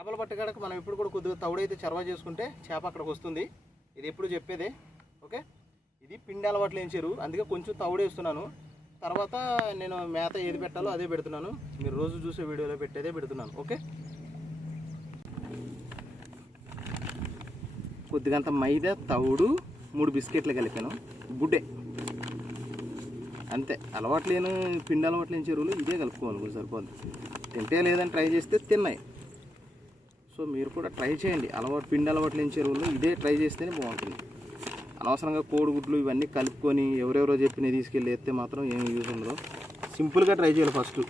చేపల పట్టకాడక మనం ఎప్పుడు కూడా కొద్దిగా తవుడైతే చర్వ చేసుకుంటే చేప అక్కడికి వస్తుంది. ఇది ఎప్పుడు చెప్పేదే ఓకే? ఇది పిండి అలవాట్లు ఏం చేయరు అందుకే కొంచెం తవుడేస్తున్నాను తర్వాత నేను మేత ఏది పెట్టాలో అదే పెడుతున్నాను. మీరు రోజు చూసే వీడియోలో పెట్టేదే పెడుతున్నాను ఓకే? కొద్దిగంత మైదా తవుడు మూడు బిస్కెట్లు కలిపాను. గుడ్డే. అంతే. అలవాటు లేని పిండి అలవాటు లేని చెరువులు ఇదే కలుపుకోవాలి సరిపోదు తింటే లేదని ట్రై చేస్తే తిన్నాయి. సో మీరు కూడా ట్రై చేయండి. అలవాటు పిండి అలవాటు లేని చెరువులు ఇదే ట్రై చేస్తేనే బాగుంటుంది. అనవసరంగా కోడిగుడ్లు ఇవన్నీ కలుపుకొని ఎవరెవరో చెప్పినవి తీసుకెళ్ళి ఎత్తే మాత్రం ఏమి యూజ్ ఉండదు. సింపుల్గా ట్రై చేయాలి ఫస్ట్.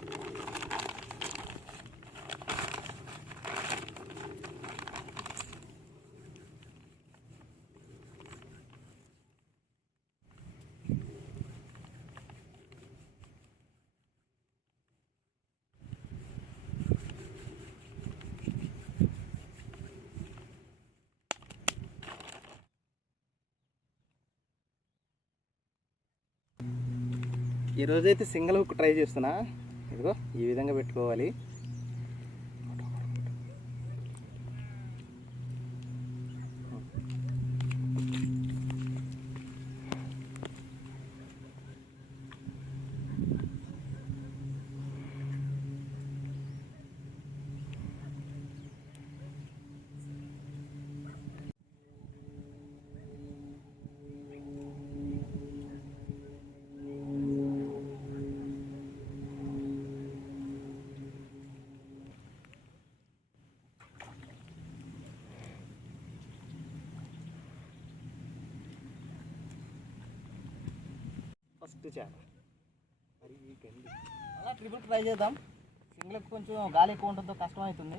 ఈరోజైతే సింగిల్ హుక్ ట్రై చేస్తున్నా. ఇదిగో ఈ విధంగా పెట్టుకోవాలి. ఫస్ట్ చేప. మరి ఈ గండి. అలా ట్రిపుల్ ట్రై చేద్దాం. సింగిల్ కొంచెం గాలి ఎక్కువ ఉంటుందో కష్టం అవుతుంది